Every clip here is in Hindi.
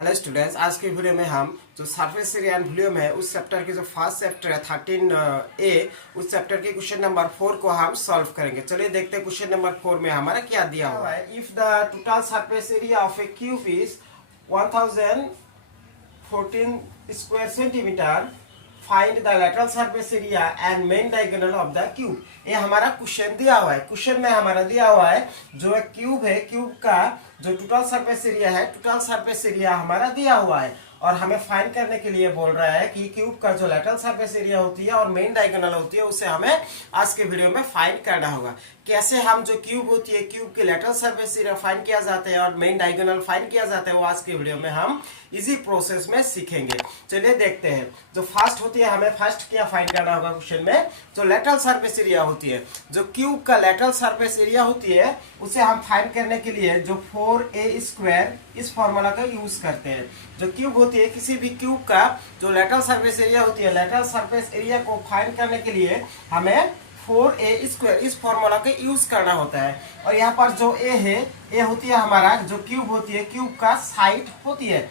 हेलो स्टूडेंट्स, आज की वीडियो में हम जो सरफेस एरिया एंड वॉल्यूम है उस चैप्टर के जो फर्स्ट चैप्टर है 13A उस चैप्टर के क्वेश्चन नंबर 4 को हम सॉल्व करेंगे। चलिए देखते हैं क्वेश्चन नंबर 4 में हमारा क्या दिया हुआ है। If the total surface area of a cube is 1014 square centimetre, find the lateral surface area and main diagonal of the cube. ये हमारा क्वेश्चन दिया हुआ है। क्वेश्चन में हमारा दिया हुआ है जो एक क्यूब है, क्यूब का जो टोटल सरफेस एरिया है, टोटल सरफेस एरिया हमारा दिया हुआ है और हमें फाइंड करने के लिए बोल रहा है कि क्यूब का जो लेटरल सरफेस एरिया होती है और मेन डायगोनल होती है उसे हमें आज के वीडियो में फाइंड करना होगा। कैसे हम जो क्यूब होती है, क्यूब के लेटरल सरफेस एरिया फाइंड किया जाता है और मेन डायगोनल फाइंड किया जाता है, वो आज के वीडियो में हम इजी प्रोसेस में सीखेंगे। चलिए देखते हैं। जो फर्स्ट होती है, हमें फर्स्ट क्या फाइंड करना होगा क्वेश्चन में, जो लेटरल सरफेस एरिया होती है, जो क्यूब का लेटरल सरफेस एरिया होती है उसे हम फाइंड करने के लिए जो 4a स्क्वायर इस फॉर्मूला का यूज करते हैं। जो क्यूब होती है, किसी भी क्यूब का जो लेटरल सरफेस एरिया होती है, लेटरल सरफेस एरिया को फाइंड करने के लिए हमें 4a स्क्वायर इस फॉर्मूला का यूज करना होता है। और यहाँ पर जो a है, ये होती है हमारा जो क्यूब होती है, क्यूब का साइड होती है।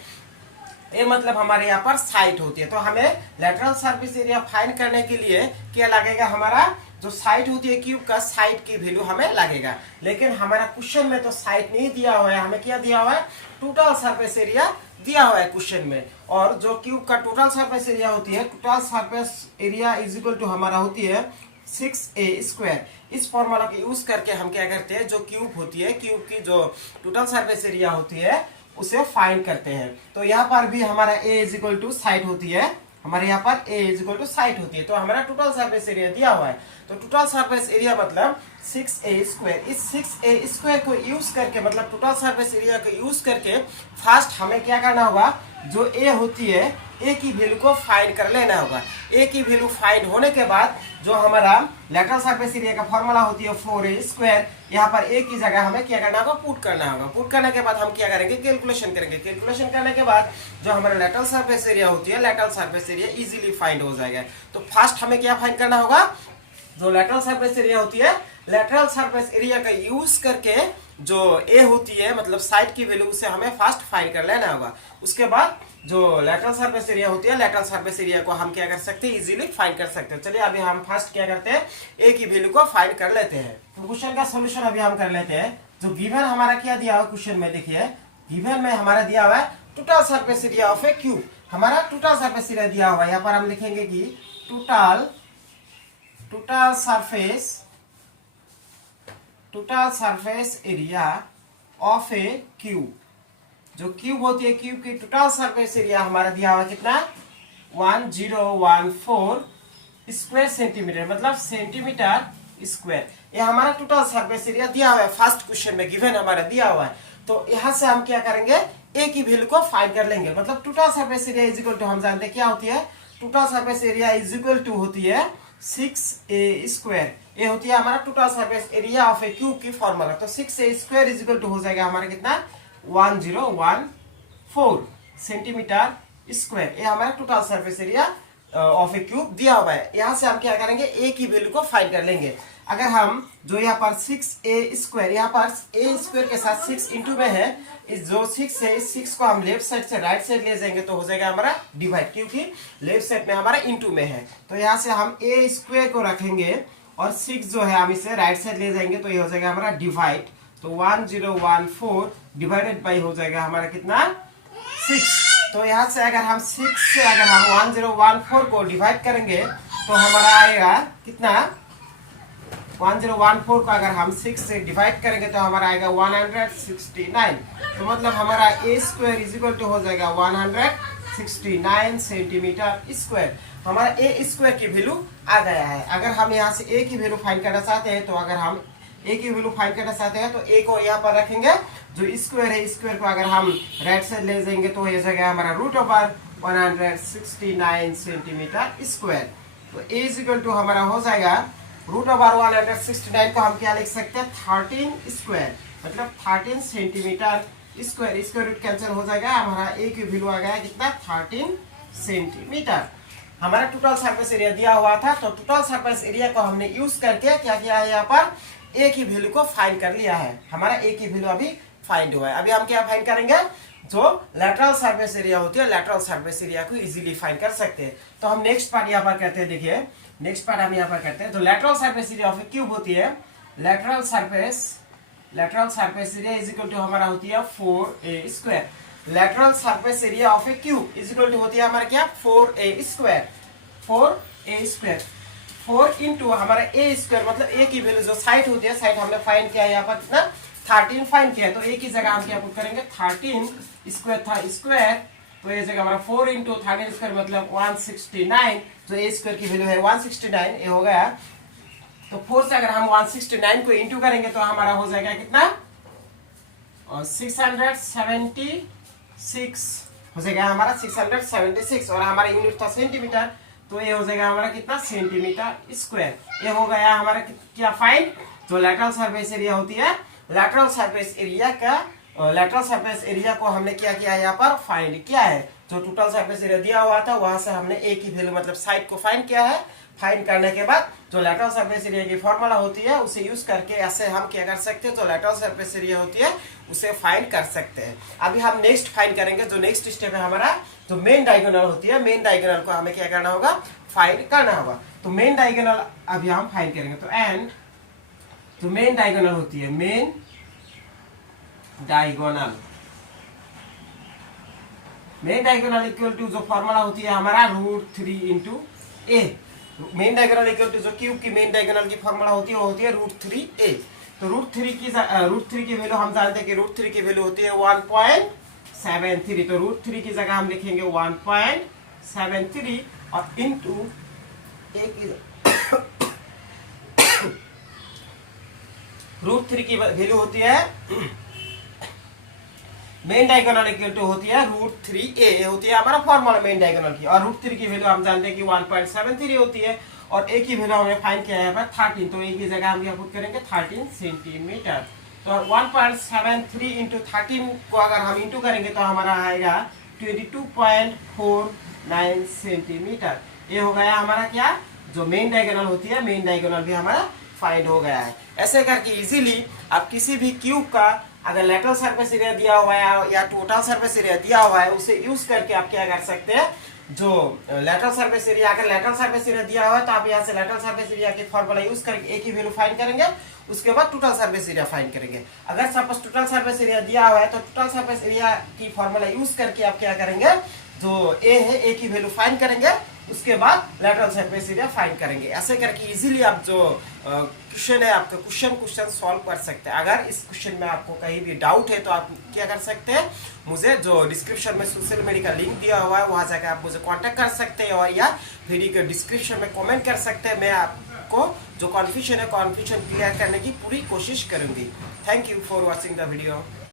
ये मतलब हमारे यहाँ पर साइड होती है। तो हमें लेटरल सरफेस एरिया फाइंड करने के लिए क्या लगेगा, हमारा जो साइड होती है क्यूब का, साइड की वैल्यू हमें लगेगा। लेकिन हमारा क्वेश्चन में तो साइड नहीं दिया हुआ है, हमें क्या दिया हुआ है, टोटल सरफेस एरिया दिया हुआ है क्वेश्चन में। और जो क्यूब का टोटल सरफेस एरिया होती है, total surface area is equal to हमारा होती है 6a स्क्वायर। इस फॉर्मूला का यूज करके हम क्या करते हैं, जो क्यूब होती है, क्यूब की जो टोटल सरफेस एरिया होती है उसे फाइंड करते हैं। तो यहाँ पर भी हमारा a is equal to side होती है, हमारे यहाँ पर a is equal to side होती है। तो हमारा टोटल सरफेस एरिया दिया हुआ है। तो टोटल सरफेस एरिया मतलब 6a स्क्वायर। इस 6a स्क्वायर को यूज करके, मतलब टोटल सरफेस एरिया को यूज करके फर्स्ट हमें क्या करना होगा, जो a होती है, a की वैल्यू को फाइंड कर लेना होगा। a की वैल्यू फाइंड होने के बाद जो हमारा लेटरल सरफेस एरिया का फॉर्मूला होती है 4a स्क्वायर, यहाँ पर a की जगह हमें क्या करना होगा, पुट करना होगा। पुट करने के बाद हम क्या करेंगे, कैलकुलेशन करेंगे। कैलकुलेशन करने के बाद जो हमारा लेटरल सरफेस एरिया होती है, lateral surface area easily find हो जाएगा। तो फर्स्ट हमें क्या फाइंड करना होगा, जो लेटरल सरफेस एरिया होती है, लेटरल सरफेस एरिया का यूज करके जो a होती है, मतलब साइड की वैल्यू, उसे हमें फर्स्ट फाइंड कर लेना होगा। उसके बाद जो लेटरल सरफेस एरिया होती है, लेटरल सरफेस एरिया को हम क्या कर सकते हैं, इजीली फाइंड कर सकते हैं। चलिए अभी हम फर्स्ट क्या करते हैं, a की वैल्यू को फाइंड कर लेते हैं। तो क्वेश्चन का सोल्यूशन अभी हम कर लेते हैं। जो गिवन हमारा क्या दिया हुआ क्वेश्चन में, देखिए गिवन में हमारा दिया हुआ है total surface area of a cube. हमारा टोटल सरफेस एरिया दिया हुआ है। यहाँ पर हम लिखेंगे कि total surface area of a cube. जो क्यूब होती है, क्यूब की टोटल सरफेस एरिया हमारा दिया हुआ कितना, 1014 स्क्वायर सेंटीमीटर, मतलब सेंटीमीटर स्क्वायर। ये हमारा टोटल सरफेस एरिया दिया हुआ है फर्स्ट क्वेश्चन में, गिवन हमारा दिया हुआ है। तो यहाँ से हम क्या करेंगे, a की वैल्यू को फाइंड कर लेंगे। मतलब total surface area is equal to, हम जानते हैं क्या होती है, total surface area is equal to होती है 6a स्क्वायर। ये होती है हमारा total surface area of a cube की फॉर्मूला। तो 6a square is equal to हो जाएगा हमारा कितना, 1014 सेंटीमीटर स्क्वायर। ये हमारा total surface area of a cube दिया हुआ है। यहाँ से हम क्या करेंगे, a की वैल्यू को फाइंड कर लेंगे। अगर हम जो यहाँ पर 6a स्क्वायर, यहाँ पर a स्क्वायर के साथ 6 इंटू में है, इस जो 6 है, इस 6 को हम लेफ्ट साइड से राइट साइड ले जाएंगे तो हो जाएगा हमारा डिवाइड, क्योंकि लेफ्ट साइड में हमारा इंटू में है। तो यहाँ से हम a स्क्वायर को रखेंगे और 6 जो है हम इसे राइट साइड ले जाएंगे तो ये हो जाएगा हमारा डिवाइड। तो 1014 डिवाइडेड बाई हो जाएगा हमारा कितना, 6। तो यहाँ से अगर हम 6 से अगर हम 1014 को डिवाइड करेंगे तो हमारा आएगा कितना, 1014 को अगर हम 6 से डिवाइड करेंगे तो हमारा आएगा 169। तो मतलब हमारा a square is equal to हो जाएगा 169 सेंटीमीटर स्क्वायर। हमारा a स्क्वायर की वैल्यू आ गया है। अगर हम यहाँ से a की वैल्यू फाइंड करना चाहते हैं, तो अगर हम a की वैल्यू फाइंड करना चाहते हैं तो a को यहाँ पर रखेंगे, जो स्क्वायर है, स्क्वायर को अगर हम राइट साइड ले जाएंगे तो ये जाएगा हमारा √169 सेंटीमीटर स्क्वायर। तो a इज इक्वल टू हमारा हो जाएगा √169 को हम क्या लिख सकते हैं, 13 स्क्वायर, मतलब 13 centimetre square. Square root cancel हो जाएगा, हमारा a की वैल्यू आ गया कितना, 13 सेंटीमीटर। हमारा टोटल सरफेस एरिया दिया हुआ था, तो टोटल सरफेस एरिया को हमने यूज करके क्या किया है, यहाँ पर a की वैल्यू को फाइंड कर लिया है। हमारा a की वैल्यू अभी फाइंड हुआ है। अभी हम क्या फाइंड करेंगे, जो लेटरल सरफेस एरिया होती है, लेटरल सरफेस एरिया को इजीली फाइंड कर सकते हैं। तो हम नेक्स्ट पार्ट यहाँ पर करते हैं। देखिए नेक्स्ट पार्ट हम यहाँ पर करते हैं। तो lateral surface area of a cube होती है, lateral surface area is equal to हमारा होती है 4a square. Lateral surface area of a cube is equal to होती है हमारा क्या, 4a square. 4a square 4 into हमारा a स्क्वायर, मतलब a की वैल्यू जो साइड होती है, साइड हमने फाइंड किया है यहाँ पर कितना 13 फाइंड किया है। तो a की जगह हम क्या पुट करेंगे, 13 स्क्वायर था स्क्वायर, तो ये जगह हमारा 4 इंटू 13 स्क्वायर मतलब 169, जो a स्क्वायर की वैल्यू है 169, ये हो गया। तो 4 से अगर हम 169 को इंटू करेंगे तो हमारा हो जाएगा कितना, 676 हो जाएगा हमारा 676, और हमारा यूनिट था सेंटीमीटर, तो ये हो जाएगा हमारा कितना, सेंटीमीटर स्क्वायर। ये हो गया हमारा क्या फाइंड, जो लेटरल सरफेस एरिया होती है, लेटरल सरफेस एरिया को हमने क्या किया है यहाँ पर फाइंड किया है। जो टोटल सरफेस एरिया दिया हुआ था वहां से हमने ए की वैल्यू मतलब साइड को फाइंड किया है। फाइंड करने के बाद जो लेटरल सरफेस एरिया की फॉर्मूला होती है उसे यूज करके ऐसे हम क्या कर सकते हैं, जो लेटरल सरफेस एरिया होती है उसे फाइंड कर सकते हैं। अभी हम नेक्स्ट फाइंड करेंगे। जो नेक्स्ट स्टेप है हमारा, जो मेन डायगोनल होती है, मेन डायगोनल को हमें क्या करना होगा, फाइंड करना होगा। तो मेन डायगोनल अभी हम फाइंड करेंगे। तो एंड जो मेन डायगोनल होती है, मेन डायगोनल इक्वल टू जो फॉर्मूला होती है हमारा √3 into a. Main diagonal equal to जो क्यूब की मेन डायगोनल की फॉर्मूला होती है वो होती है √3a। तो √3 की वैल्यू हम जानते हैं कि √3 की वैल्यू होती है 1.73। तो √3 की जगह हम लिखेंगे 1.73 और इंटू ए की √3 की वैल्यू होती है मेन डायगोनल इक्वल टू होती है √3a, होती है हमारा फॉर्मूला मेन डायगोनल की। और √3 की वैल्यू हम जानते हैं कि 1.73 होती है, और a की वैल्यू हमने फाइंड किया है 13, तो a की जगह हम क्या पुट करेंगे 13 सेंटीमीटर। तो 1.73 इंटू 13 को अगर हम इंटू करेंगे तो हमारा आएगा 22.49 सेंटीमीटर। ये हो गया हमारा क्या, जो मेन डायगोनल होती है, मेन डायगोनल भी हमारा फाइंड हो गया है। ऐसे करके इजीली आप किसी भी क्यूब का अगर लेटरल सरफेस एरिया दिया हुआ है या टोटल सरफेस एरिया दिया हुआ है, उसे यूज करके आप क्या कर सकते हैं, जो लेटरल सरफेस एरिया, अगर लेटरल सरफेस एरिया दिया हुआ है तो आप यहाँ से लेटरल सरफेस एरिया की फॉर्मूला यूज करके ए की वैल्यू फाइंड करेंगे, उसके बाद टोटल सरफेस एरिया फाइंड करेंगे। अगर सपोज टोटल सरफेस एरिया दिया हुआ है तो टोटल सरफेस एरिया की फॉर्मूला यूज करके आप क्या करेंगे, जो ए है ए की वैल्यू फाइंड करेंगे, उसके बाद लेटरल सरफेस एरिया फाइंड करेंगे। ऐसे करके इजीली आप जो क्वेश्चन है आपका क्वेश्चन सॉल्व कर सकते हैं। अगर इस क्वेश्चन में आपको कहीं भी डाउट है तो आप क्या कर सकते हैं, मुझे जो डिस्क्रिप्शन में सोशल मीडिया का लिंक दिया हुआ है वहां जाकर आप मुझे कांटेक्ट कर सकते हैं, और या वीडियो के डिस्क्रिप्शन में कमेंट कर सकते हैं। मैं आपको जो कन्फ्यूजन है, कन्फ्यूजन क्लियर करने की पूरी कोशिश करूंगी। Thank you for watching the video.